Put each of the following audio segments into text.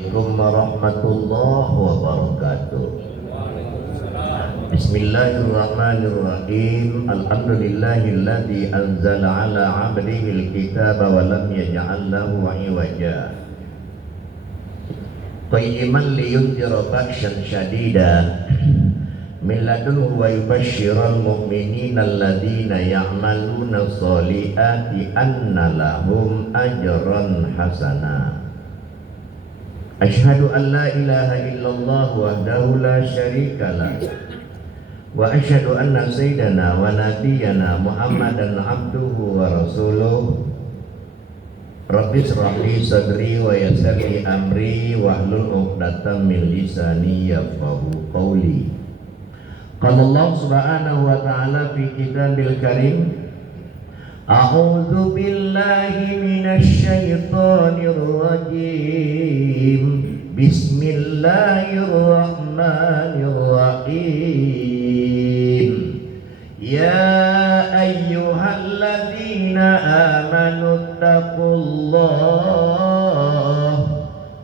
Assalamualaikum warahmatullahi wabarakatuh. Bismillahirrahmanirrahim. Alhamdulillahilladzi anzala ala 'abdihil kitaba wa lam yaj'al lahu 'iwaja. Qayyiman liyunzira ba'syan syadida min ladunhu wa yubashshiral mu'minina alladzina ya'maluna sholihati anna lahum ajran hasana. Asyhadu an la ilaha illallah wahdahu la syarika lah wa asyhadu anna sayyidana wa nabiyyana Muhammadan abduhu wa rasuluh. Rabbi shrah li sadri wa yassir li amri wahlul 'uqdatam min lisani yafqahu qawli. Qala Allah subhanahu wa ta'ala fi kitabil karim, A'udzu billahi minasy syaithanir rajim. Bismillahirrahmanirrahim. Ya ayyuhalladzina amanu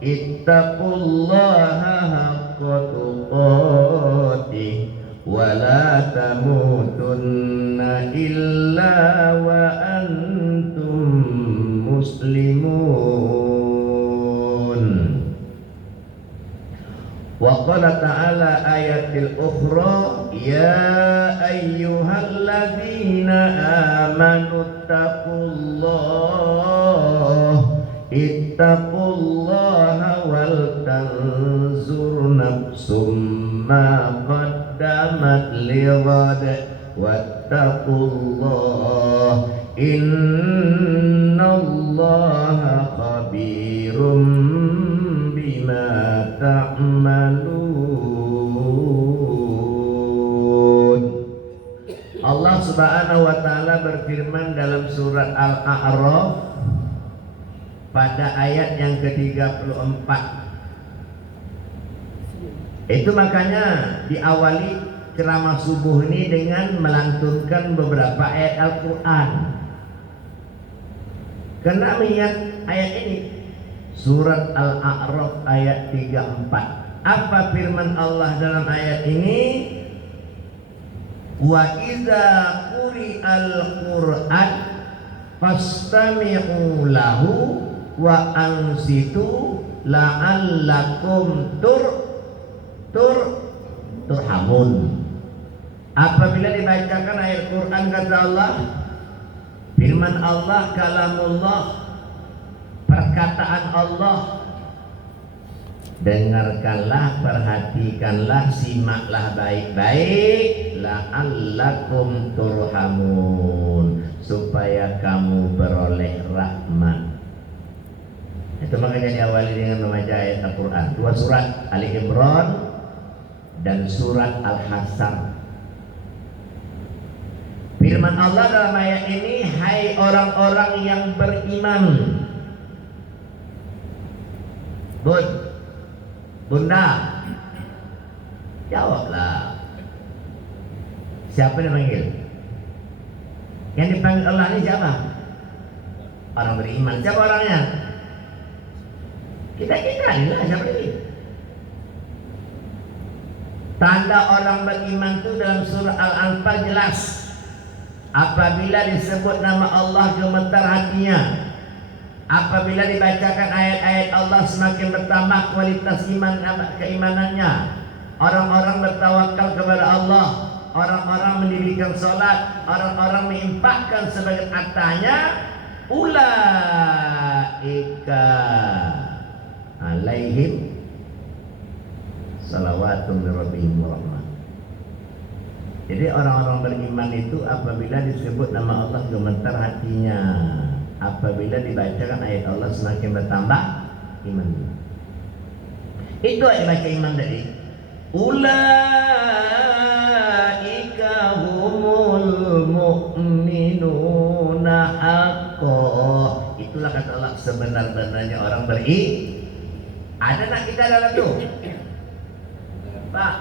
ittaqullaha haqqa tuqatih wa la tamutunna illa wa antum muslimun. Wa qala ta'ala ayatil ukhra, ya ayyuhalladzina amanu ittaqullaha wal tanzur nafsum ma qaddamat lighad wattaqullah innallaha khabirum bima ta'malun. Allah Subhanahu wa taala berfirman dalam surat Al-A'raf pada ayat yang ke-34. Itu makanya diawali ceramah subuh ini dengan melantunkan beberapa ayat Al-Quran. Karena melihat ayat ini, surat Al-A'raf ayat 34. Apa firman Allah dalam ayat ini? Wa idza quri'al Qur'an fastami'u lahu wa ansitu la'allakum turhamun. Apabila dibacakan ayat Quran, kata Allah, firman Allah, kalamullah, perkataan Allah, dengarkanlah, perhatikanlah, simaklah baik-baik, la'allakum turhamun, supaya kamu beroleh rahmat. Itu makanya diawali dengan membaca ayat Al-Quran. Dua surat, Ali Imran dan surat Al-Hasyr. Firman Allah dalam ayat ini, hai orang-orang yang beriman. Bunda, jawablah. Siapa yang dipanggil? Yang dipanggil Allah ini siapa? Orang beriman. Siapa orangnya? Kita inilah siapa ini? Tanda orang beriman itu dalam surah Al-Anfal jelas. Apabila disebut nama Allah gemetar hatinya. Apabila dibacakan ayat-ayat Allah semakin bertambah kualitas iman keimanannya. Orang-orang bertawakal kepada Allah. Orang-orang mendirikan sholat. Orang-orang menginfakkan sebagian hartanya. Ulaika alaihim salawatun min rabbihim wa rahmah. Jadi orang-orang beriman itu apabila disebut nama Allah gemetar hatinya. Apabila dibacakan ayat Allah semakin bertambah iman. Itu yang baca iman tadi. Ulaika humul mu'minuna haqqan. Itulah kata Allah sebenar-benarnya orang beriman. Ada nak kita dalam tu? Pak,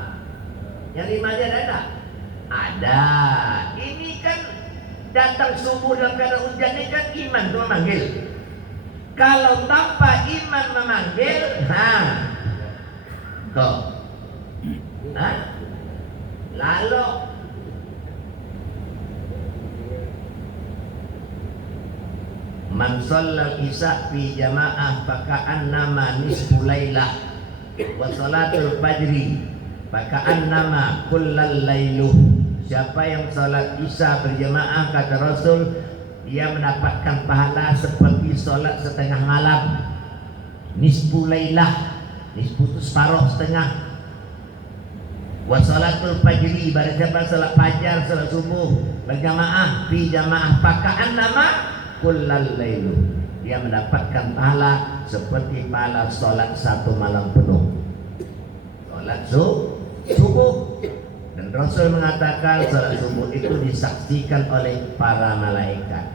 yang 5 aja ada tak? Ada. Ini kan datang subuh dalam keadaan hujan ini kan iman tu memanggil. Kalau tanpa iman memanggil, Kok? Hah? Lalu man shallal isya fi jamaah faka'annama nisfu lailah wa salatul fajri faka'annama kullal lailuh. Siapa yang salat isya berjamaah, kata Rasul, dia mendapatkan pahala seperti salat setengah malam. Nisfu lailah, nisfu itu separuh setengah. Wa salatul fajri, pada siapa salat fajar, salat subuh berjamaah fi jamaah faka'annama kullal lailu, dia mendapatkan pahala seperti pahala sholat satu malam penuh, sholat subuh. Dan Rasul mengatakan sholat subuh itu disaksikan oleh para malaikat.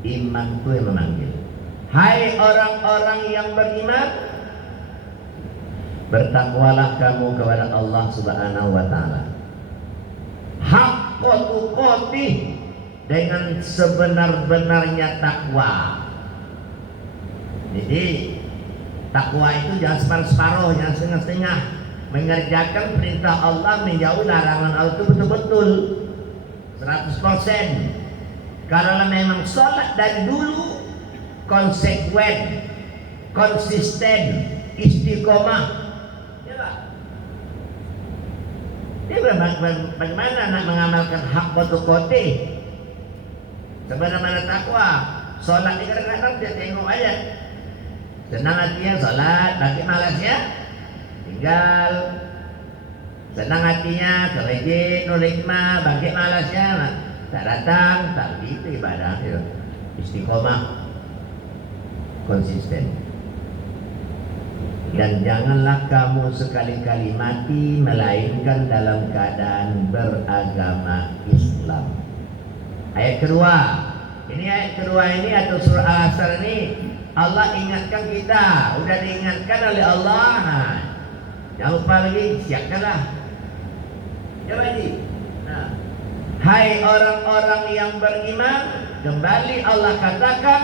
Imam itu yang memanggil, hai orang-orang yang beriman, bertakwalah kamu kepada Allah Subhanahu wa ta'ala haqqa tuqatih, dengan sebenar-benarnya takwa. Jadi takwa itu jangan separuh-separuh, jangan setengah-setengah. Mengerjakan perintah Allah, menjauh larangan Allah itu betul-betul 100%. Karena memang sholat dari dulu konsekuen, konsisten, istiqomah. Ya Pak? Ini bagaimana nak mengamalkan hak tuqatih? Sebenarnya takwa, sholat ini kadang-kadang dia tengok aja, senang hatinya sholat, bagi malasnya tinggal. Senang hatinya ke masjid, nurul hikmah, bagi malasnya tak datang, tak begitu ibadah itu. Istiqomah, konsisten. Dan janganlah kamu sekali-kali mati melainkan dalam keadaan beragama Islam. Ayat kedua, ini ayat kedua ini atau surah Al-Asr ini Allah ingatkan kita, udah diingatkan oleh Allah. Jangan lupa lagi, siapkanlah. Coba lagi. Hai orang-orang yang beriman, kembali Allah katakan,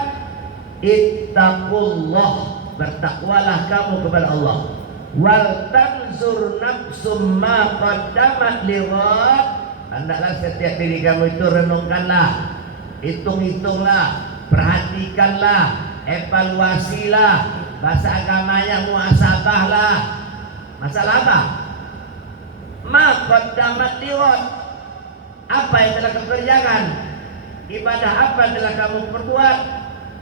ittaqullah, bertakwalah kamu kepada Allah. Wal tanzur nafsum ma qaddamat lighad. Hendaklah setiap diri kamu itu renungkanlah, hitung-hitunglah, perhatikanlah, evaluasilah, bahasa agamanya muhasabahlah. Masalah apa? Ma qaddamat lighad, apa yang telah kamu kerjakan, ibadah apa yang telah kamu perbuat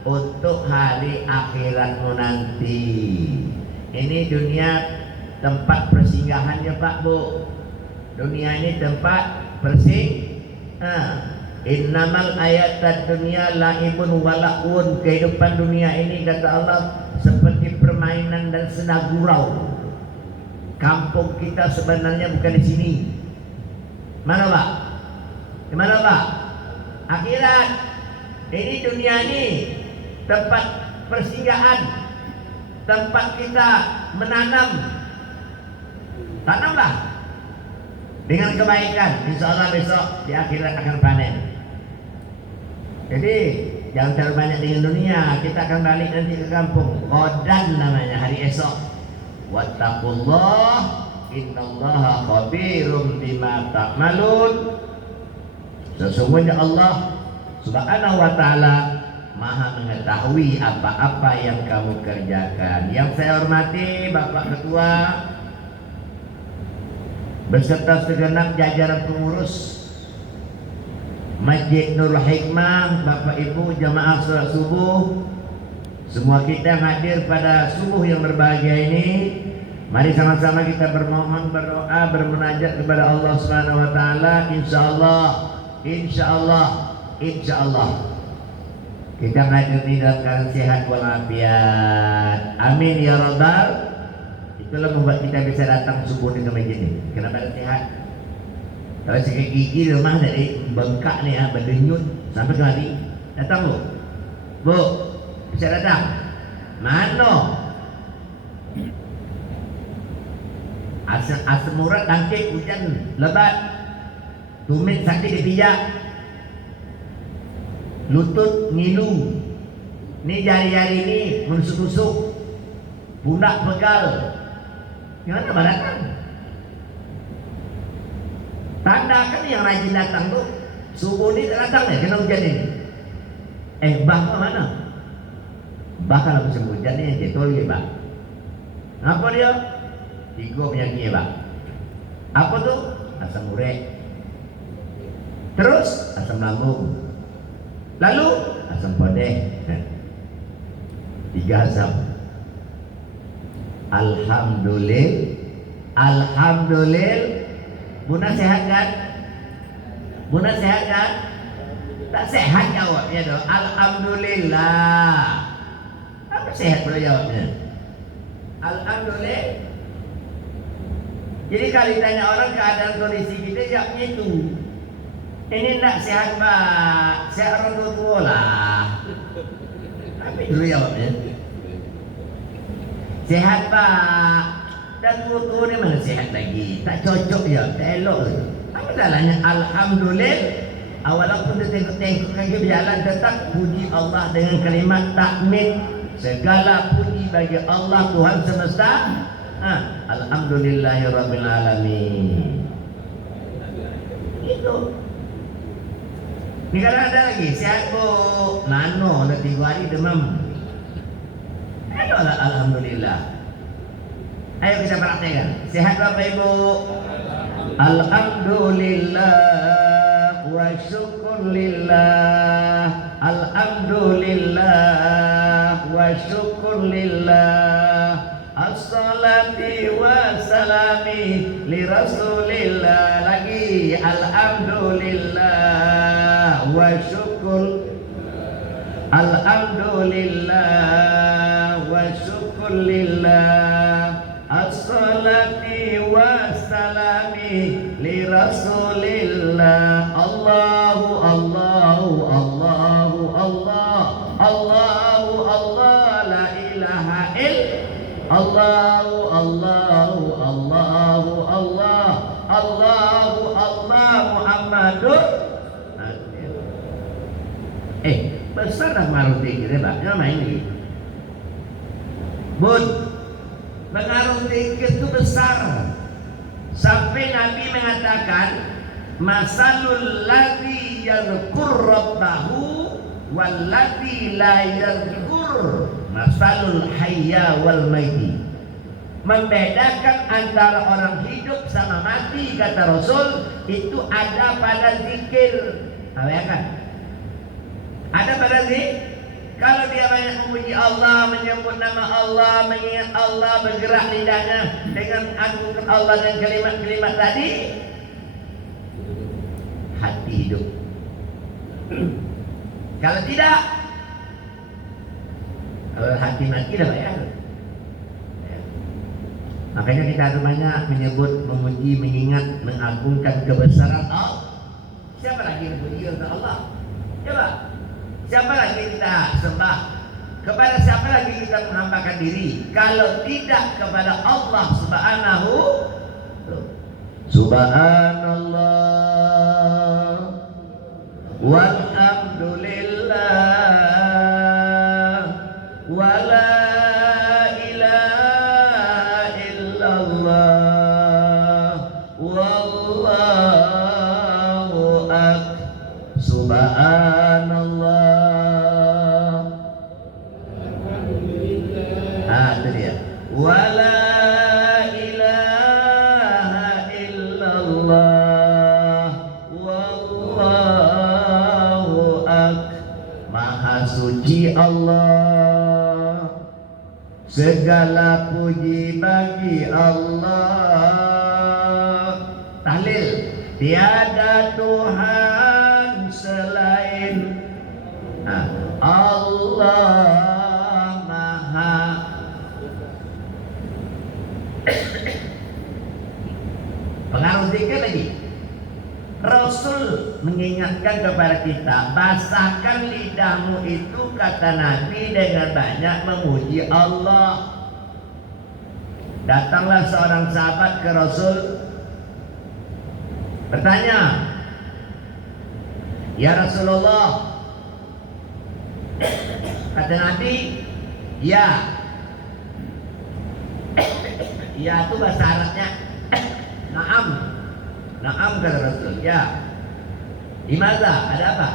untuk hari akhiratmu nanti. Ini dunia tempat persinggahannya Pak Bu. Dunia ini tempat innamal ayatad dunya laibun wala'un. Kehidupan dunia ini, kata Allah, seperti permainan dan senda gurau. Kampung kita sebenarnya bukan di sini. Mana Pak? Di mana Pak? Akhirat. Ini dunia ini tempat persinggahan, tempat kita menanam. Tanamlah dengan kebaikan, insya Allah besok di akhirat akan panen. Jadi jangan terlalu banyak dengan dunia. Kita akan balik nanti ke kampung. Qodan namanya, hari esok. Wattaqullah innallaha khabirum bima ta'malun. Sesungguhnya Allah Subhanahu wa ta'ala Maha mengetahui apa-apa yang kamu kerjakan. Yang saya hormati Bapak Ketua beserta segenap jajaran pengurus Masjid Nurul Hikmah, Bapak Ibu jamaah salat subuh, semua kita yang hadir pada subuh yang berbahagia ini, mari sama-sama kita bermohon, berdoa, bermunajat kepada Allah Subhanahu wa taala. Insyaallah kita hadir di dalam keadaan sehat walafiat. Amin ya rabbal. Itulah membuat kita bisa datang subuh di masjid ini. Kenapa sehat? Kalau sakit gigi di rumah dari bengkak nih ya, berdenyut sampai kemari, datang bu, bisa datang. Mano? Asam urat tangkik hujan lebat, tumit sakit dipijak, lutut ngilu, ini jari-jari ini menusuk-nusuk, pundak pegal, Gimana datang? Tanda kan yang rajin datang tuh subuh ini datang ya, kena hujan ini. Bah mana? Bah kalau musim hujan ini jatuh lagi bah. Apa dia? Tiga penyakit bah. Apa tuh? Asam urat. Terus asam lambung. Lalu asam podeh. 3 asam. Alhamdulillah. Buna sehat kan? Buna sehat kan? Tak sehat jawabnya dong. Alhamdulillah. Apa sehat pula jawabnya? Alhamdulillah. Jadi kalau ditanya orang keadaan kondisi kita, jawabnya itu. Ini nak sehat pak, sehat orang tua lah. Tapi dulu jawabnya. Sehat pak. Dan tua ni mana sehat lagi? Tak cocok ya, tak elok. Apa salahnya? Alhamdulillah. Walaupun dia tengok-tengok kaki berjalan, tetap puji Allah dengan kalimat takmid. Segala puji bagi Allah Tuhan semesta. Alhamdulillahirabbil alamin. Itu. Ni kalau ada lagi sehat bu, nano nak 3 hari demam. Eloklah alhamdulillah. Ayo kita praktekkan. Sehat Bapak Ibu. Alhamdulillah wa syukurillah. Alhamdulillah wa syukurillah. As-salati wa salami li rasulillah. Lagi alhamdulillah wa syukur. Alhamdulillah wa syukurillah. As-salati wassalami li rasulillah. Allahu Allahu Allahu Allah. Allahu Allah la ilaha Allahu Allahu Allahu Allah. Allahu Allah Muhammadur. Besar dah maruti kita Pak. Jangan main lagi. Bun, pengaruh zikir itu besar. Sampai Nabi mengatakan, masalul ladzi yadhkur rabbahu wal ladzi la yadhkur masalul hayya wal maiti. Membedakan antara orang hidup sama mati, kata Rasul, itu ada pada zikir. Ya kan? Ada pada zikir. Kalau dia banyak memuji Allah, menyebut nama Allah, mengingat Allah, bergerak lidahnya dengan agungkan Allah dan kalimat-kalimat tadi, hati hidup. Kalau tidak, kalau hati mati dah bayar. Makanya kita harus banyak menyebut, memuji, mengingat, mengagungkan kebesaran Allah. Siapa lagi memuji untuk Allah? Coba. Siapa lagi kita sembah? Kepada siapa lagi kita menghambakan diri? Kalau tidak kepada Allah Subhanallah walhamdulillah wala ilaha illallah wallahu akbar. Subhanallah. Itu dia. Wala ilaha illallah wallahu akbar. Maha suci Allah, segala puji bagi Allah. Tahlil. Tiada Tuhan selain Allah. Pengaruh zikir lagi. Rasul mengingatkan kepada kita, basahkan lidahmu itu, kata Nabi, dengan banyak memuji Allah. Datanglah seorang sahabat ke Rasul, bertanya, ya Rasulullah, kata Nabi, ya, Ya itu bahasa Arabnya Naam. Naam kata Rasul. Ya. Limaza? Ada apa?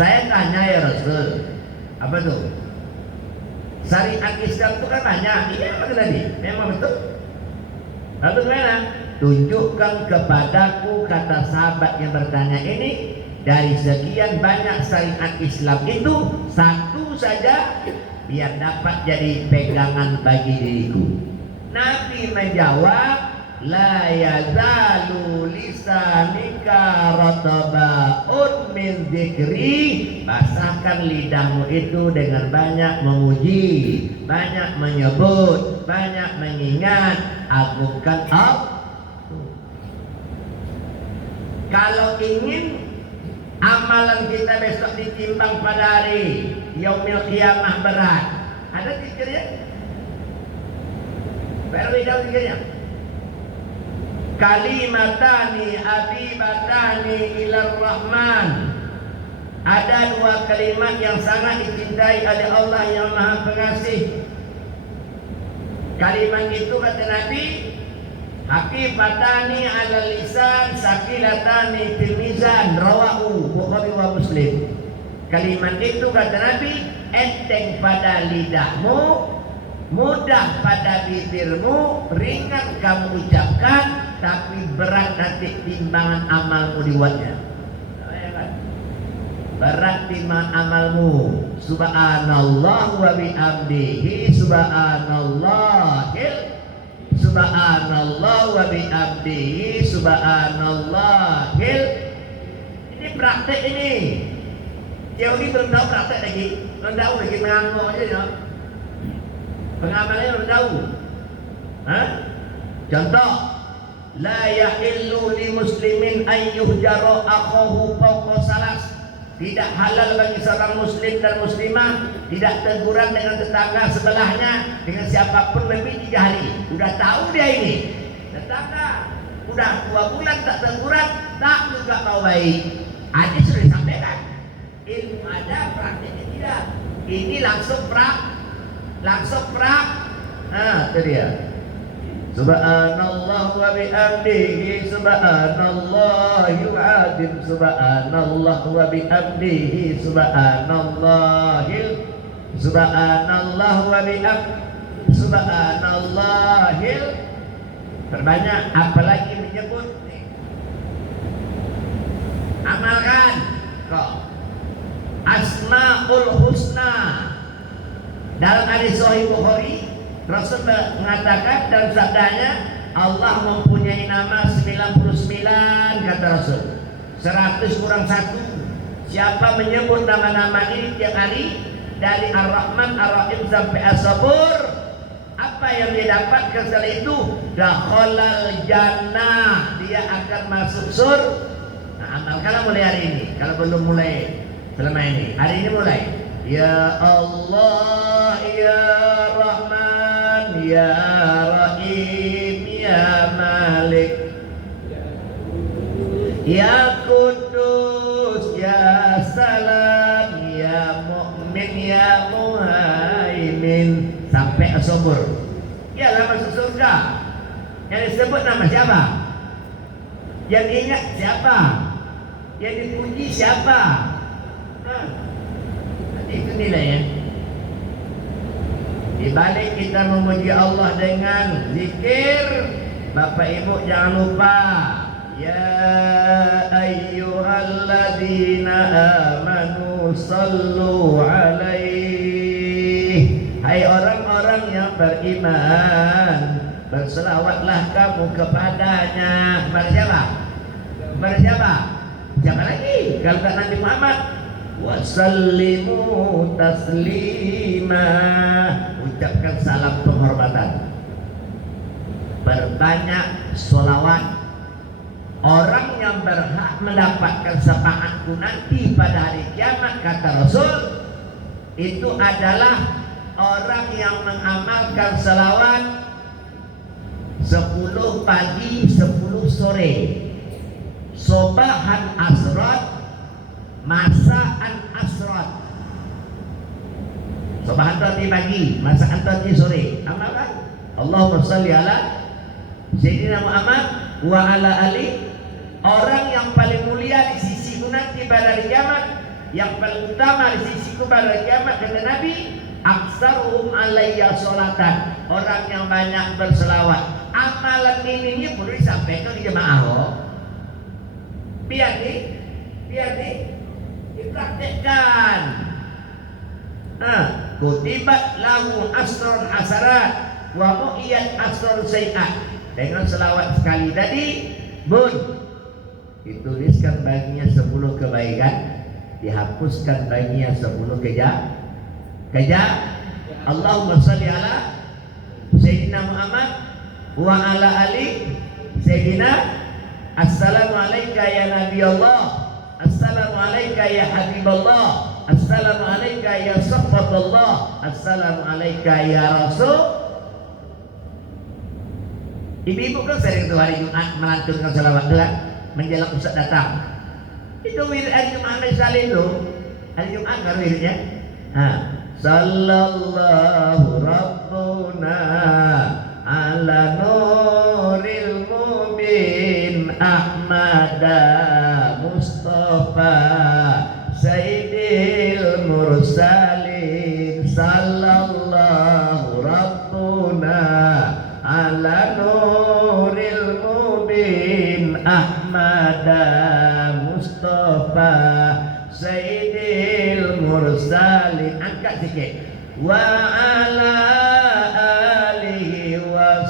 Saya tanya ya Rasul. Apa tuh? Syariat Islam itu kan banyak. Iya apa tadi? Memang betul. Lalu gimana? Tunjukkan kepadaku, kata sahabat yang bertanya ini, dari sekian banyak syariat Islam itu satu saja biar dapat jadi pegangan bagi diriku. Nabi menjawab, la yazalu lisanika ratabaun min dzikri. Basahkan lidahmu itu dengan banyak memuji, banyak menyebut, banyak mengingat, agungkan Allah. Kalau ingin amalan kita besok ditimbang pada hari yaumil qiyamah berat, ada zikirnya? Berbeda zikirnya. Kalimatani habibatani ilar rahman. Ada dua kalimat yang sangat dicintai oleh Allah yang Maha Pengasih. Kalimat itu kata Nabi, haqifatani ala lisan, sakilatani fil mizan, rawahu Bukhari wa Muslim. Kalimat itu kata Nabi, enteng pada lidahmu, mudah pada bibirmu, ringan kamu ucapkan, tapi berat nanti timbangan amalmu dibuatnya. Berat timbangan amalmu. Subhanallah wa bihamdihi, subhanallahil, subhanallah wa bihamdihi, subhanallahil. Ini praktek ini. Teori belum tahu, praktek lagi. Belum tahu lagi, mengamuk aja ya. Pengamalnya belum tahu. Hah? Contoh, la yahillu li muslimin ayyuhjaro akhahu fawqa salas. Tidak halal bagi seorang muslim dan muslimah tidak teguran dengan tetangga sebelahnya dengan siapapun lebih 3 hari. Udah tahu dia ini tetangga, udah 2 bulan tak teguran, tak juga tahu baik. Hadis sudah disampaikan. Ilmu ada, praktiknya tidak. Ini langsung prak. Nah, itu dia. Subhanallah wa bihamdihi, subhanallahil azim, subhanallah wa bihamdihi, subhanallah wa bihamdihi, subhanallahil. Perbanyak, apalagi menyebut. Amalkan kok. Asmaul Husna. Dalam hadis Sahih Bukhari, Rasul mengatakan dalam sabdanya, Allah mempunyai nama 99, kata Rasul. 100 kurang 1. Siapa menyebut nama-nama ini tiap hari, dari Ar-Rahman, Ar-Rahim sampai As-Sabur, apa yang dia dapatkan setelah itu? Dakhalal jannah, dia akan masuk surga. Nah, amalkanlah mulai hari ini. Kalau belum mulai selama ini, hari ini mulai. Ya Allah, Ya Rahman, Ya Rahim, Ya Malik, Ya Kudus, Ya Salam, Ya Mu'min, Ya Muhaimin, sampai As-Sabur. Ialah masuk surga. Yang disebut nama siapa? Yang ingat siapa? Yang dipuji siapa? Itu nilainya. Di balik kita memuji Allah dengan zikir, Bapak Ibu jangan lupa, ya ayyuhalladzina amanu sallu alaihi. Hai orang-orang yang beriman, berselawatlah kamu kepadanya. Kepada siapa? Kepada siapa? Siapa lagi? Kalau tak Nabi Muhammad. Wasallimu taslima. Ucapkan salam penghormatan. Berbanyak sholawat. Orang yang berhak mendapatkan syafaatku nanti pada hari kiamat, kata Rasul, itu adalah orang yang mengamalkan sholawat 10 pagi 10 sore, sobahan asrat, masaan asrat. Sobahan roti pagi, masakan roti sore. Amalkan. Allahumma sholli ala Sayyidina Muhammad wa ala ali. Orang yang paling mulia di sisiku nanti pada hari kiamat, yang paling utama di sisiku pada hari kiamat, kata Nabi, aksaruhum alayya sholatan, orang yang banyak berselawat. Amalan ini perlu disampaikan di jemaah. Biar dipraktekkan. Kutibat lahu asrul hasarat wa mu'iyat asrul sayiat. Dengan selawat sekali tadi, dituliskan baginya 10 kebaikan, dihapuskan baginya 10 kejahatan. Allahumma sholli ala Sayyidina Muhammad wa ala ali Sayyidina. Assalamu alayka ya Nabi Allah, assalamu alayka ya Habiballah, assalamu alayka ya Sahabatullah, assalamu alayka ya Rasul. Ibu-ibu kan sering tuh hari Jumat melantunkan salawat doa menjelang Ustaz datang. Itu wirid hari Jumat misalnya itu. Hari Jumat kan wiridnya. Sallallahu Rabbuna ala nuril mubin Ahmada Mustafa Sayyidil Mursalin. Sallallahu Rabbuna ala nuril mubin Ahmada Mustafa Sayyidil Mursalin. Angkat sikit. Wa ala alihi wa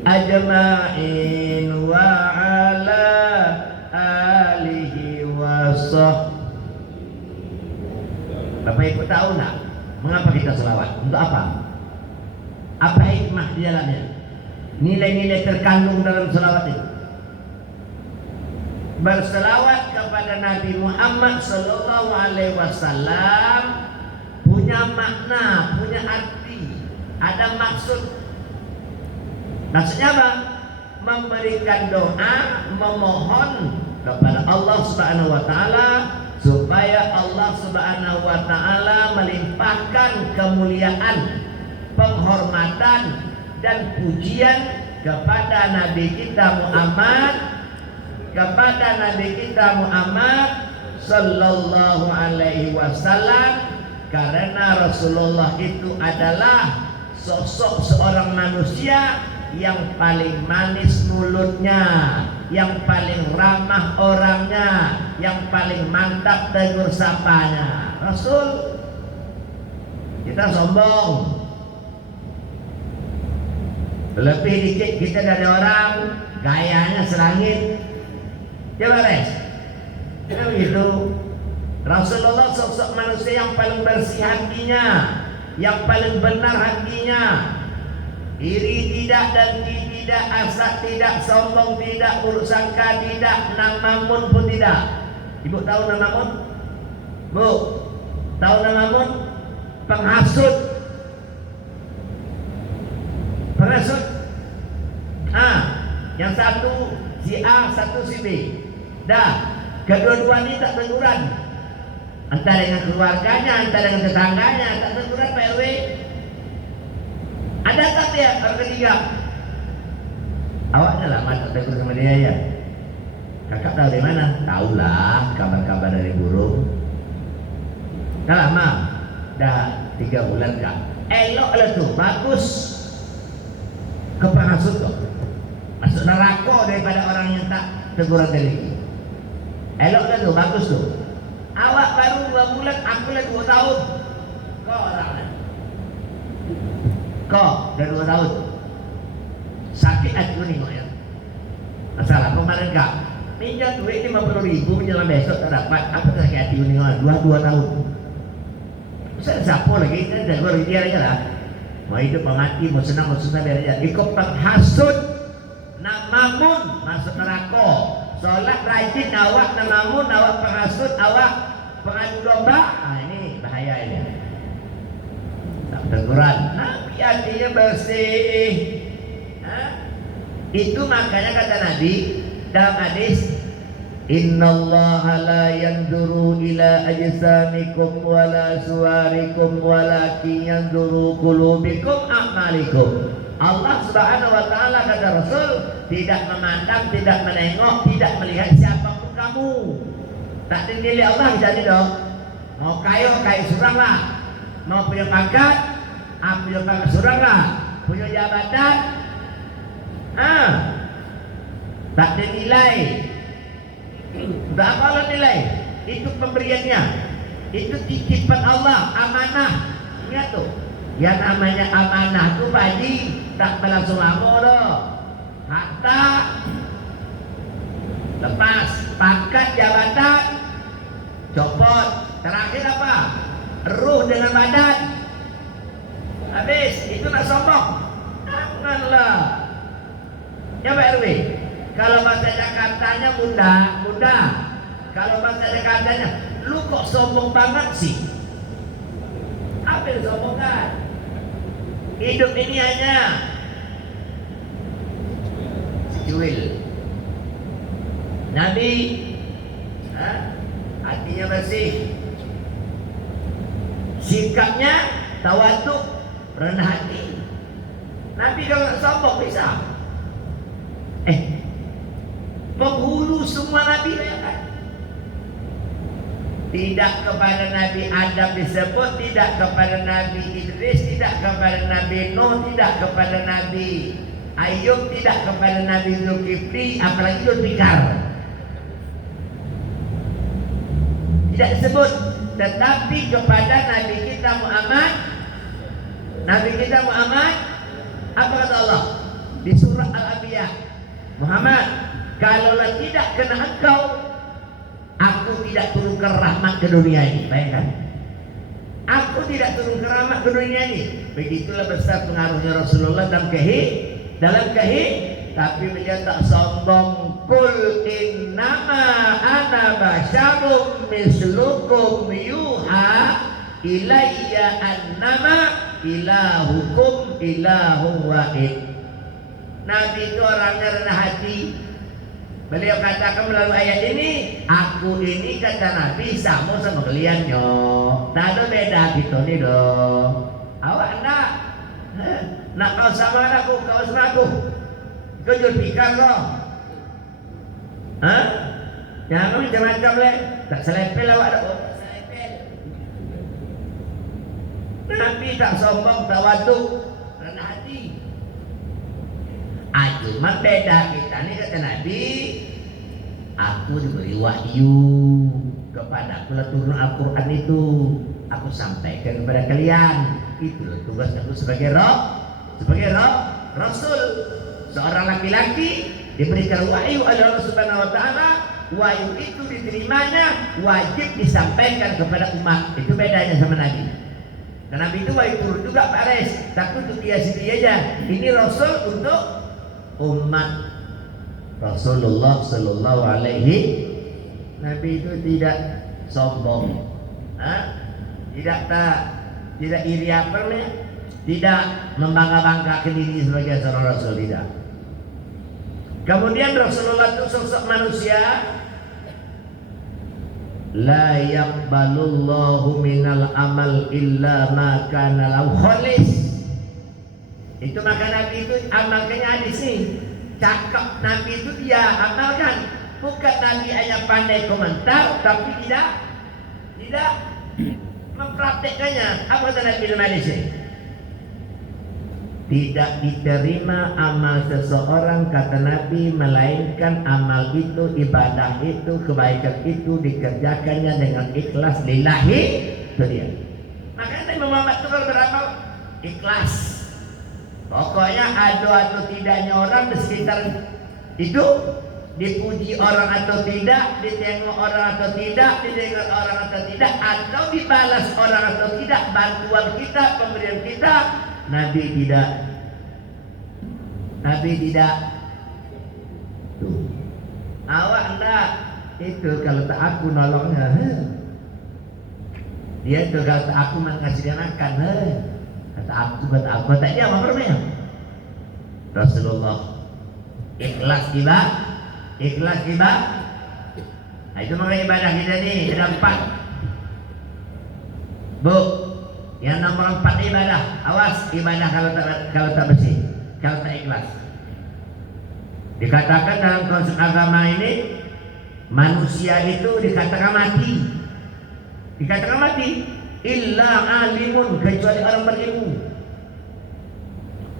ajma'in wa ala alihi wa Bapak Ibu tahu nak mengapa kita selawat? Untuk apa? Apa hikmah di dalamnya? Nilai-nilai terkandung dalam selawat itu. Berselawat kepada Nabi Muhammad Sallallahu Alaihi Wasallam punya makna, punya arti, ada maksud. Maksudnya apa? Memberikan doa, memohon kepada Allah Subhanahu Wa Taala supaya Allah Subhanahu Wa Taala melimpahkan kemuliaan, penghormatan dan pujian kepada Nabi kita Muhammad Sallallahu Alaihi Wasallam, karena Rasulullah itu adalah sosok seorang manusia yang paling manis mulutnya, yang paling ramah orangnya, yang paling mantap tegur sapanya. Rasul, kita sombong. Lebih dikit kita dari orang, gayanya selangit. Coba res, kita begitu. Rasulullah sosok manusia yang paling bersih hatinya, yang paling benar hatinya, iri tidak, dengki tidak, asat tidak, sombong tidak, buruk sangka tidak, namamun pun tidak. Ibu tahu namamun? Bu, tahu namamun? Penghasut. Yang satu si A, satu si B. Dah, kedua-dua ini tak teguran. Antara dengan keluarganya, antara dengan tetangganya, tak teguran Pak RW. Ada tak dia orang ketiga? Awaknya lama tak tegur sama dia ya. Kakak tahu dari mana? Tahulah kabar-kabar dari burung. Dah lama, dah 3 bulan kak. Elok lah tuh, bagus. Kepenghasut kok. Masuk neraka daripada orang yang tak teguran dari. Elok lah tuh, bagus tuh. Awak baru 2 bulan, aku lah 2 tahun. Kau orangnya. Kau dah 2 tahun. Sakit hati ni kau ya. Masalah kemarin kak. Pinjam duit 50.000 menjelang besok tak dapat. Apa sakit hati ni kau? 2 tahun. Saya siapa lagi? Kita jago dia aja lah. Mau hidup mau mati, mau senang mau susah biar aja. Ikut penghasut, namamun masuk neraka. Solat rajin awak namamun, awak penghasut, awak pengadu domba. Ini bahaya ini. Tak teguran. Nabi hatinya bersih. Itu makanya kata Nabi dalam hadis, Innallaha la yanzuru ila ajsamikum wala suwarikum walakin yanzuru qulubikum a'malikum. Allah Subhanahu wa taala, kata Rasul, tidak memandang, tidak menengok, tidak melihat siapapun kamu. Tak dinilai Allah jadi dong. Mau kaya surang lah. Mau punya pangkat, punya pangkat surang lah. Punya jabatan, tak dinilai. Berapa Allah nilai? Itu pemberiannya. Itu titipan Allah, amanah. Ingat tuh. Yang namanya amanah tuh Pak, tak berlangsung lama doh. Hatta lepas pangkat jabatan copot. Terakhir apa? Ruh dengan badan. Habis. Itu nak sombong. Janganlah. Ya Pak RW. Kalau bahasa Jakartanya mudah. Kalau bahasa Jakartanya, lu kok sombong banget sih? Apa yang sombongkan? Hidup ini hanya secuil. Nabi hatinya bersih, sikapnya tawaduk, rendah hati. Nabi kalau sombong bisa. Penghulu semua Nabi kan? Tidak kepada Nabi Adam disebut, tidak kepada Nabi Idris, tidak kepada Nabi Nuh, tidak kepada Nabi Ayub, tidak kepada Nabi Zulkifli, apalagi Zulfikar. Tidak disebut, tetapi kepada Nabi kita Muhammad. Nabi kita Muhammad, apa kata Allah di surah Al-Anbiya? Muhammad, kalaulah tidak kena engkau, aku tidak turunkan rahmat ke dunia ini. Bayangkan, aku tidak turunkan rahmat ke dunia ini. Begitulah besar pengaruhnya Rasulullah dalam tapi beliau tak sombong. Kul innama ana basyarum mislukum yuha ilayya annama ilahukum ilahu wahid. Nabi itu orangnya rendah hati. Beliau katakan melalui ayat ini, aku ini kata Nabi sama kalian yo. Tak ada beda gitu nih dong. Awak nak kau sama aku, kau sama aku. Kau Zulfikar loh. Jangan macam-macam leh. Tak selepel awak dah. Selepel. Nabi tak sombong, tak waduk, rendah hati. Cuma beda kita nih, kata Nabi, aku diberi wahyu kepada aku, turun Al-Quran itu aku sampaikan kepada kalian. Itulah tugas aku sebagai Rasul. Seorang laki-laki diberikan wahyu oleh Allah Subhanahu wa taala, wahyu itu diterimanya wajib disampaikan kepada umat. Itu bedanya sama Nabi. Dan Nabi itu wahyu turun juga Pak Res, tapi untuk dia sendiri aja. Ini Rasul untuk umat. Rasulullah Sallallahu Alaihi Nabi itu tidak sombong, tidak iri apa namanya, tidak membangga-banggakan diri sebagai seorang Rasul, tidak. Kemudian Rasulullah itu sosok manusia. La yaqbalullahu minal amal illa ma kana lahu khalis. Itu maka Nabi itu amalkannya hadis nih. Cakap Nabi itu dia amalkan. Bukan Nabi hanya pandai komentar, tapi tidak mempraktekannya. Apa kata Nabi dalam hadis ini? Tidak diterima amal seseorang, kata Nabi, melainkan amal itu, ibadah itu, kebaikan itu dikerjakannya dengan ikhlas lillahi. Itu dia. Makanya Nabi Muhammad itu kalau beramal ikhlas. Pokoknya ada atau tidaknya orang di sekitar itu, dipuji orang atau tidak, ditengok orang atau tidak, didengar orang atau tidak, atau dibalas orang atau tidak, bantuan kita, pemberian kita, Nabi tidak. Tuh. Awak enggak. Itu kalau tak aku nolongnya. Dia itu kalau tak aku mengasih dia makan. Kata aku tak dia apa namanya? Rasulullah ikhlas iba. Nah, itu makanya ibadah kita nih ada 4. Bu, yang nomor 4 ibadah. Awas ibadah kalau tak bersih, kalau tak ikhlas. Dikatakan dalam konsep agama ini manusia itu dikatakan mati. Dikatakan mati illa alimun, kecuali orang berilmu.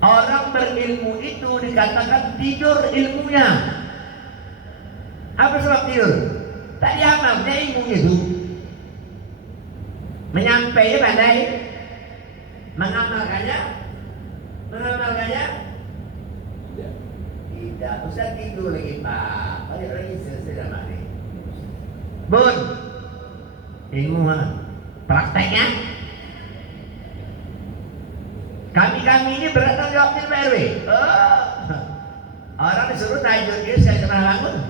Orang berilmu itu dikatakan tidur ilmunya. Apa sebab tidur? Tak diamal, dia ilmunya itu. Menyampaikan pandai, mengamalkannya, tidak. Ustaz tidur lagi Pak. Balik lagi selesai mati. Bun, ilmu mana? Prakteknya? Kami ini berat tanggung jawab di RW. Orang disuruh tahajud dia sekali pernah bangun.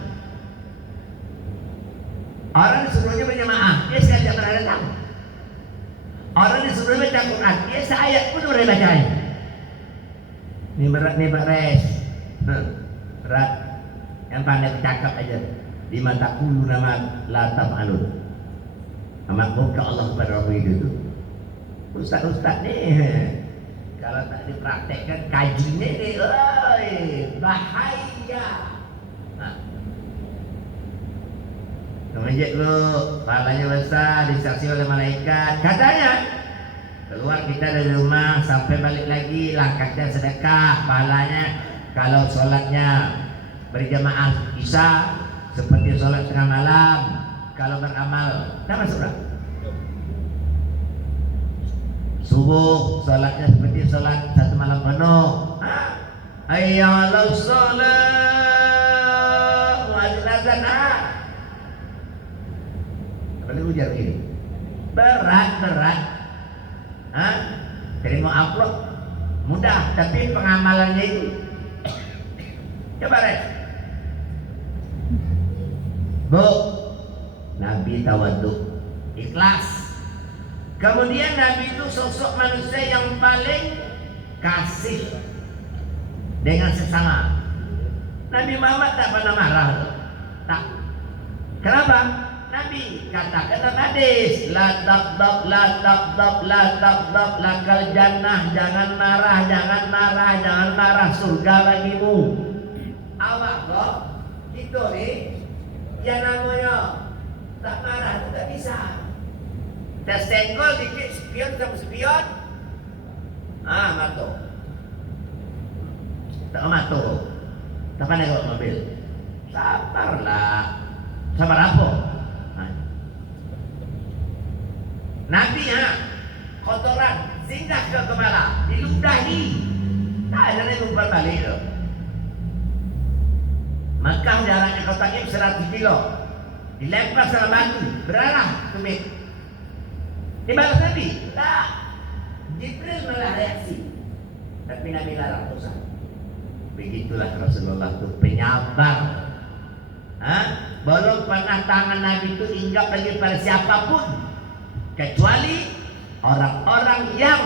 Orang disuruhnya berjamaah dia sekali pernah datang. Orang disuruh baca Quran dia seayat pun boleh bacain. Ini berat nih Pak Res. Berat. Yang pandai bercakap aja. Di mata kulu nama latam alun. Amat muka Allah kepada Rabbi itu. Ustaz nih. Kalau tak dipraktekkan kajinya nih, bahaya. Nah. Kemejek lu, pahalanya besar, disaksi oleh malaikat. Katanya, keluar kita dari rumah sampai balik lagi, langkahnya sedekah, pahalanya. Kalau sholatnya berjamaah isya, seperti sholat tengah malam. Kalau beramal, tak masuk lah. Subuh sholatnya seperti sholat 1 malam penuh. Hayya 'alas shalah, muadzin azan. Boleh ujar begini. Berat. Terima amplop mudah, tapi pengamalannya itu. Coba Res. Bu, Nabi tawaduk, ikhlas. Kemudian Nabi itu sosok manusia yang paling kasih dengan sesama. Nabi Muhammad tak pernah marah. Tak. Kenapa? Nabi katakan dalam hadis, la taqdab lakal jannah, jangan marah, surga bagimu. Awak kok itu nih yang namanya tak marah itu tak bisa. Dah senggol dikit spion sama spion. Matu. Tak matu. Tak pandai bawa mobil. Sabarlah. Sabar apa? Nabi kotoran singgah ke kepala, diludahi. Tak ada yang lupa balik tu. Makkah jaraknya kota Taif 100 kilo. Dilempar sama batu, berarah tumit. Dibalas Nabi? Tak. Jibril malah reaksi. Tapi Nabi larang dosa. Begitulah Rasulullah itu penyabar. Belum pernah tangan Nabi itu inggap lagi pada siapapun, kecuali orang-orang yang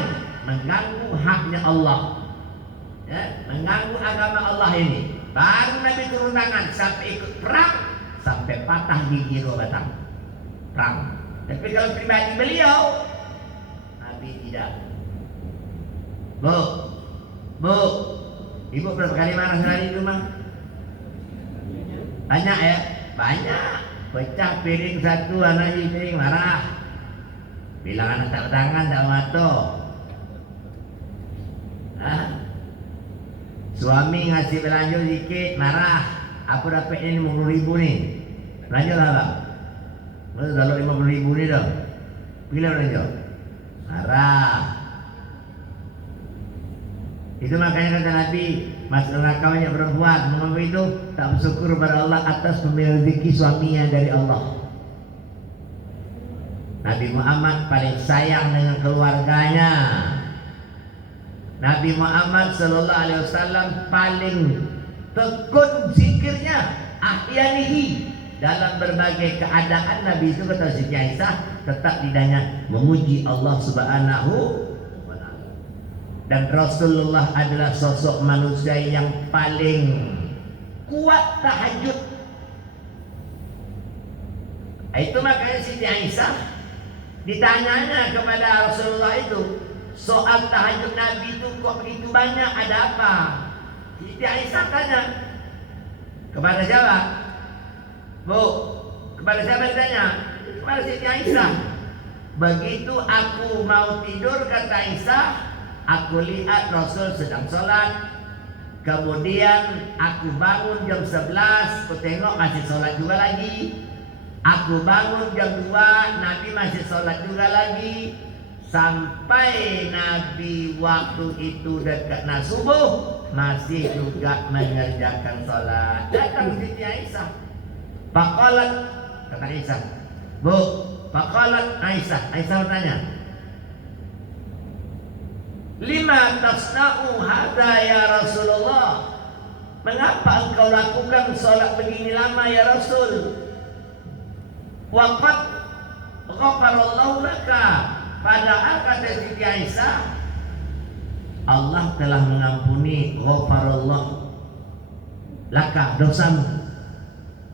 mengganggu haknya Allah, mengganggu agama Allah ini. Baru Nabi turun tangan sampai ikut perang, sampai patah gigi 2 batang perang. Tapi kalau pribadi beliau, Nabi tidak. Bu, ibu berapa kali marah sehari di rumah? Banyak ya? Banyak. Pecah piring 1, anak piring marah. Bilang anak tak tangan, tak mata. Suami ngasih belanja sedikit, marah. Aku dapat ini 50.000 nih. Belanja lah bang. Kalau 50.000 nih dong. Bila belanja? Marah. Itu makanya kata Nabi, masuk neraka banyak perempuan. Mengapa itu? Tak bersyukur kepada Allah atas pemberian rezeki suaminya dari Allah. Nabi Muhammad paling sayang dengan keluarganya. Nabi Muhammad sallallahu alaihi wasallam paling tekun zikirnya, ahyanihi, dalam berbagai keadaan. Nabi itu kata Siti Aisyah tetap lidahnya memuji Allah Subhanahu wa taala. Dan Rasulullah adalah sosok manusia yang paling kuat tahajud. Itu makanya Siti Aisyah ditanyanya kepada Rasulullah itu, soal tahajud Nabi itu kok begitu banyak, ada apa? Siti Aisyah tanya kepada siapa? Bu, kepada siapa ditanya? Kepada Siti Aisyah. Begitu aku mau tidur, kata Aisyah, aku lihat Rasul sedang sholat. Kemudian aku bangun jam 11, aku tengok masih sholat juga lagi. Aku bangun jam 2, Nabi masih sholat juga lagi. Sampai Nabi waktu itu dekat nak subuh masih juga mengerjakan sholat. Datang Siti Aisyah. Faqalat, kata Aisyah, Bu, faqalat Aisyah. Aisyah bertanya, lima tasna'u hadza ya Rasulullah? Mengapa engkau lakukan sholat begini lama ya Rasul? Waqad ghafarallahu laka. Padahal kata Siti Aisyah, Allah telah mengampuni ghafarallahu laka, dosamu.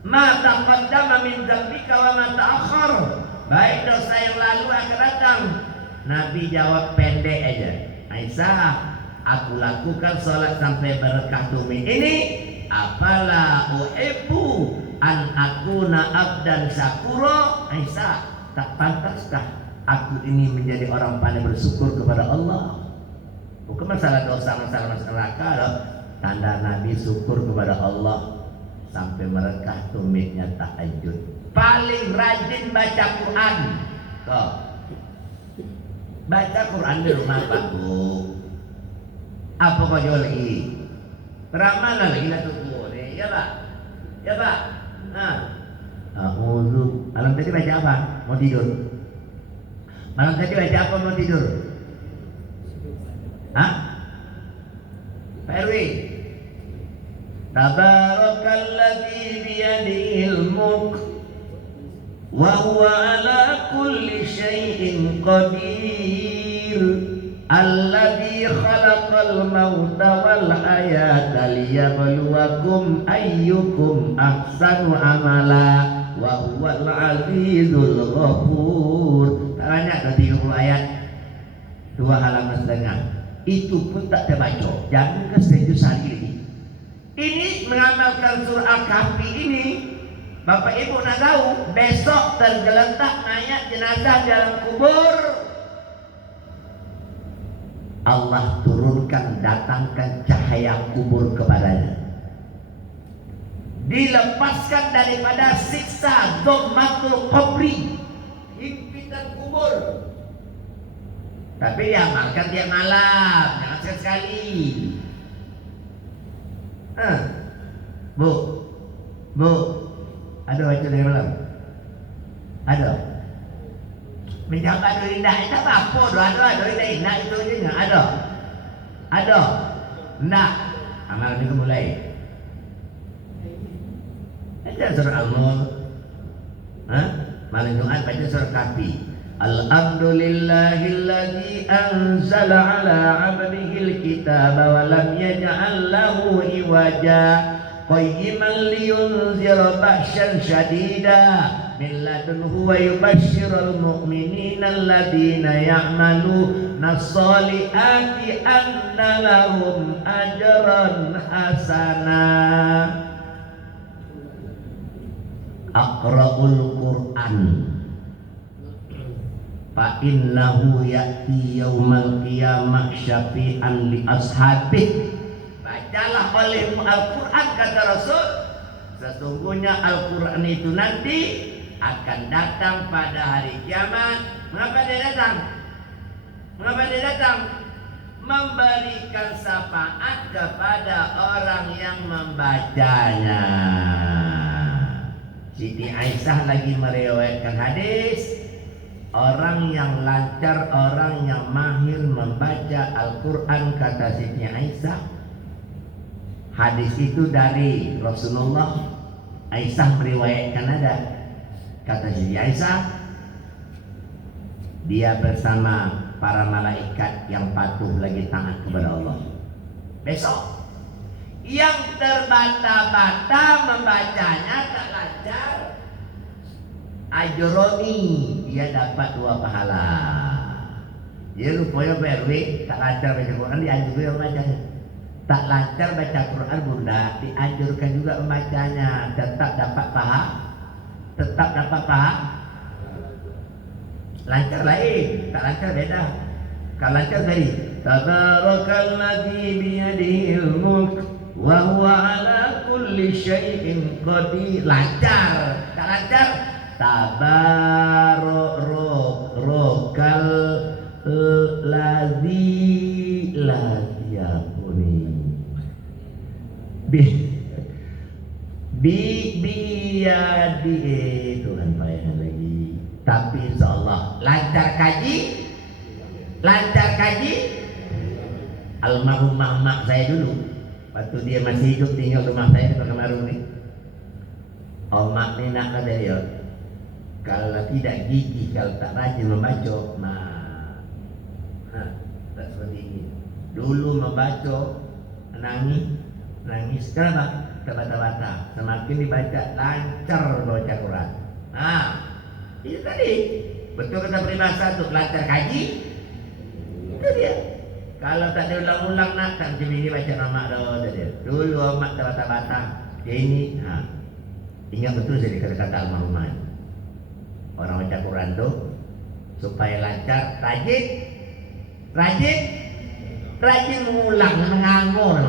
Ma taqaddama min dzambika wa ma ta'akhkhar. Baik dosa yang lalu akan datang. Nabi jawab pendek aja. Aisyah, aku lakukan sholat sampai berkah tumi ini, apalah uhibbu an akuna abdan syakura. Aisyah, tak pantaskah aku ini menjadi orang pandai bersyukur kepada Allah? Bukan masalah dosa, masalah masuk neraka loh. Tanda Nabi syukur kepada Allah sampai merekah tumitnya tahajud. Paling rajin baca Quran. Kok baca Quran di rumah Pak Bu. Apa kau jual lagi? Beramal lagi lah tuh, ya Pak, ya Pak. Nah, malam tadi baca apa? Mau tidur? Malam tadi baca apa mau tidur? Hah? Pak Erwin, Tabarakalladzi biyadihil mulk wa huwa ala kulli syai'in qadir, alladzi khalaqal mauta wal hayata liyabluwakum ayyukum ahsanu amala wa huwal azizul ghafur. Banyak 30 ayat, 2 halaman setengah. Itu pun tak terbaca. Jangan ke status hari ini. Ini mengamalkan surah Al-Kahfi ini, Bapak Ibu nak tahu, besok tergeletak mayat jenazah dalam kubur, Allah turunkan, datangkan cahaya kubur kepadanya, dilepaskan daripada siksa dhommatul qabri, himpitan kubur. Tapi diamalkan tiap malam, jangan sekali. Bu, ada baca dari malam? Ada. Menjaga doa indah itu apa? Doa indah itu aja nggak ada. Ada. Enggak. Amal itu mulai. Baca surah Al-Nur. Malam Jumat baca surah Kahfi. Alhamdulillahilladzi anzala ala 'abdihil kitaba wa lam yaj'al lahu iwaja qayyiman liyunzira ba'syan syadida min ladunhu wa yubashshiral mu'minina alladhina ya'maluna as-solihati anna lahum ajran hasana. Aqra'ul Qur'an fa innahu ya'ti yaumal qiyamah syafi'an li ashabih. Bacalah olehmu Al-Quran, kata Rasul, sesungguhnya Al-Quran itu nanti akan datang pada hari kiamat. Mengapa dia datang? Mengapa dia datang? Memberikan syafaat kepada orang yang membacanya. Siti Aisyah lagi meriwayatkan hadis, orang yang lancar, orang yang mahir membaca Al-Quran, kata Siti Aisyah. Hadis itu dari Rasulullah. Aisyah meriwayatkan ada. Kata Siti Aisyah, dia bersama para malaikat yang patuh lagi taat kepada Allah. Besok yang terbata-bata membacanya tak lancar, ajroni, dia dapat 2 pahala. Dia rupanya PRW tak lancar baca Quran, dianjurkan membacanya. Tak lancar baca Quran bunda, dianjurkan juga membacanya. Tetap dapat pahala. Tetap dapat pahala. Lancar lain, tak lancar beda. Kalau lancar tadi, tabarakalladzi biyadihil mulk wa huwa ala kulli syai'in qadir. Lancar, tak lancar tabarokal ladzi la yakuni biyadi Tuhan payah lagi. Tapi insyaallah lancar kaji almarhum mak saya dulu waktu dia masih hidup tinggal rumah saya di Pekanbaru nih. Omak ni nak kata dia, kalau tidak gigih, kalau tak rajin membaca, tak seperti ini. Dulu membaca nangis, kenapa? Terbata-bata. Semakin dibaca lancar baca Quran. Itu tadi. Betul kata peribahasa tuh, lancar kaji. Itu dia. Kalau tak diulang-ulang nak tak macam ini baca nama dia. Dulu amat terbata-bata. Ini, ingat betul jadi kata-kata almarhumah. Orang baca Quran tuh supaya lancar, rajin mengulang, mengango.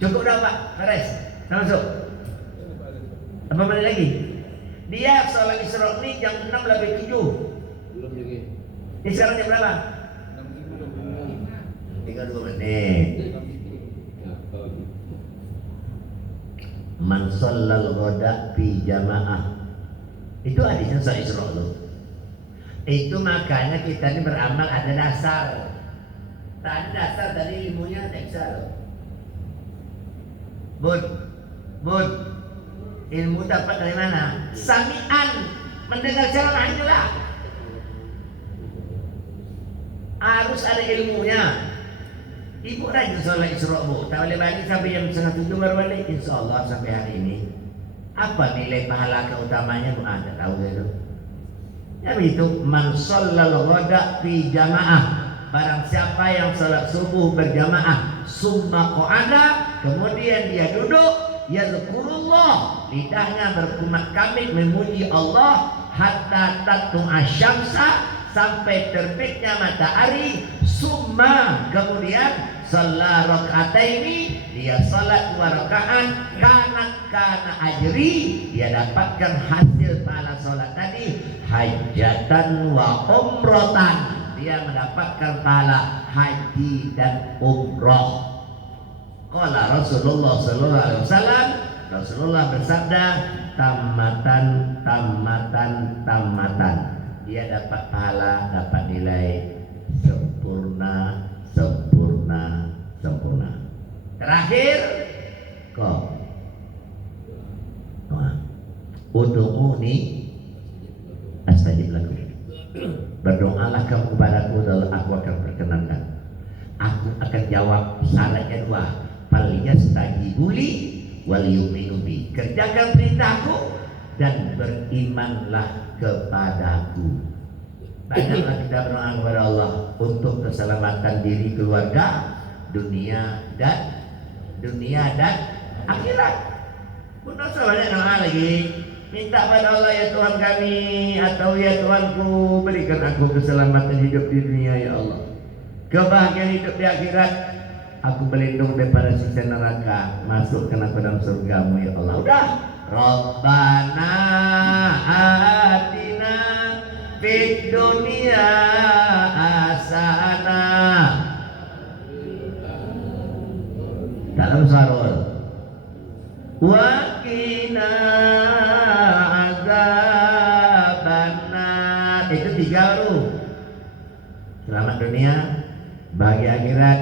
Cukup dah Pak, beres. Masuk. Apa balik lagi? Dia sholat Isra ni jam 6 lebih 7. Belum lagi. Ini sekarang jam berapa? 32 menit. Man shallal ghada fi jamaah. Itu hadisnya Sahih Isra loh. Itu makanya kita ini beramal ada dasar. Tak ada dasar tadi ilmunya tak bisa loh. Bud, ilmu dapat dari mana? Sami'an, mendengar ceramah itulah. Harus ada ilmunya. Ibu rajin sholat Isra bu, tak boleh balik sampai jam 6:30 baru balik. Insya Allah sampai hari ini. Apa nilai pahala keutamanya? Tak tahu saya tu. Ya begitu. Man shallal ghada fi jamaah. Barang siapa yang sholat subuh berjamaah, summa qa'ada, kemudian dia duduk, yazkurullah, lidahnya berkumat kamit memuji Allah, hatta tatlu asyamsa, sampai terbitnya matahari, summa, kemudian sholat raka'ataini, dia sholat 2 rakaat, kana ajri, dia dapatkan hasil pahala sholat tadi, hajatan wa umrotan, dia mendapatkan pahala haji dan umroh. Qala Rasulullah sallallahu alaihi wasallam, Rasulullah bersabda, tamatan. Dia dapat pahala, dapat nilai sempurna. Terakhir, ud'uni astajib lakum. Berdoalah kamu kepadaku, lalu aku akan perkenankan. Aku akan jawab. Syaratnya 2. Falyastajibuli wal yu'minu bi. Kerjakan perintahku dan berimanlah kepadaku. Banyaklah kita berdoa kepada Allah untuk keselamatan diri, keluarga, dunia dan akhirat. Pun usah banyak doa lagi. Minta pada Allah, ya Tuhan kami, atau ya Tuhanku, berikan aku keselamatan hidup di dunia ya Allah, kebahagiaan hidup di akhirat, aku berlindung daripada siksa neraka, masukkan aku dalam surgamu ya Allah. Udah. Rabbana atina fid dunya hasanah. Dalam sarul wa qina azabannar. Itu 3 dulu. Selamat dunia, bahagia akhirat,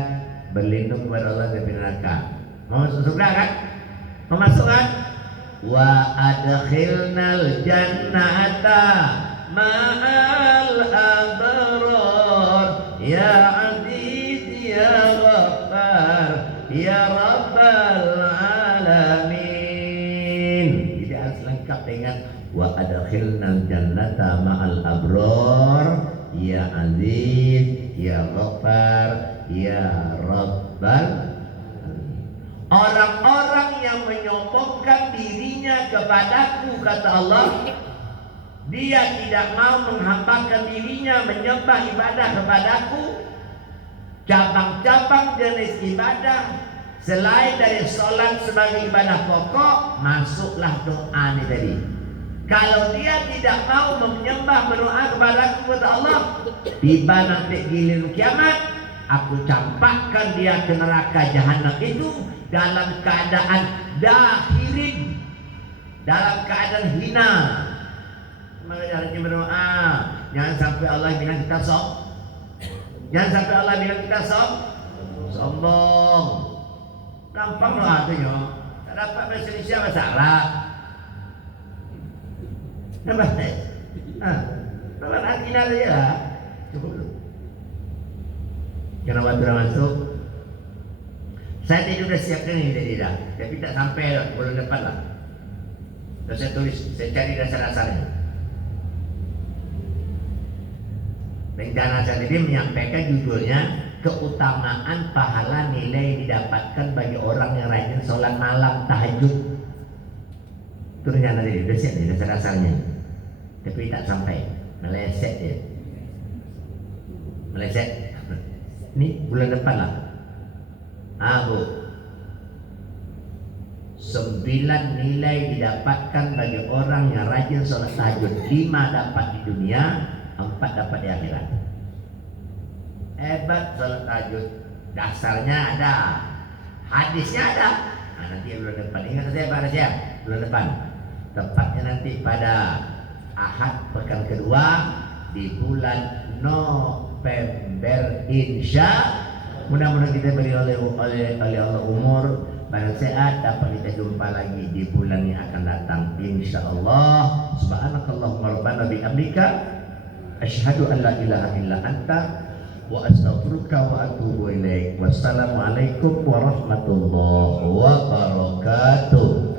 berlindung kepada Allah dari neraka. Mau masuk surga kan? Mau masuk kan? Wa adkhilnal jannata ma'al abrar ya aziz ya ghaffar ya rabbal alamin. Jadi adkhilnal jannata ma'al abrar ya aziz ya ghaffar ya rabbal. Orang-orang yang menyombongkan dirinya kepadaku, kata Allah, dia tidak mau menghambakan dirinya menyembah ibadah kepadaku, cabang-cabang jenis ibadah selain dari sholat sebagai ibadah pokok, masuklah doa ini tadi. Kalau dia tidak mau menyembah berdoa kepadaku, kata Allah, tiba nanti giliran kiamat, aku campakkan dia ke neraka jahanam itu dalam keadaan dakhirin, dalam keadaan hina. Maka caranya berdoa, jangan sampai Allah bilang kita jangan sampai Allah bilang kita sombong. Gampang doa itu yo, tak dapat bahasa Indonesia bahasa Arab. Nampak tak? Nampak hatinya saja lah. Cukup dulu. Kenapa tidak masuk? Saya tidak sudah siapkan ini tadi dah, tapi tak sampai bulan depan lah. Terus saya tulis, saya cari dasar-dasarnya. Rencana saya tadi menyampaikan judulnya keutamaan pahala nilai didapatkan bagi orang yang rajin sholat malam tahajud. Itu rencana tadi, sudah siap nih dasar-dasarnya. Tapi tak sampai, meleset ya. Meleset. Ini bulan depan lah. Bu, 9 nilai didapatkan bagi orang yang rajin sholat tahajud. 5 dapat di dunia, 4 dapat di akhirat. Hebat sholat tahajud. Dasarnya ada, hadisnya ada. Nanti bulan depan, ingat saya pada siap bulan depan. Tepatnya nanti pada Ahad pekan kedua di bulan November, insya. Mudah-mudahan kita beri oleh Allah umur badan sehat, dapat kita jumpa lagi di bulan yang akan datang insyaallah. Subhanakallahumma rabbana bihamdika asyhadu an la ilaha illa anta wa astaghfiruka wa atubu ilaik. Wassalamualaikum warahmatullahi wabarakatuh.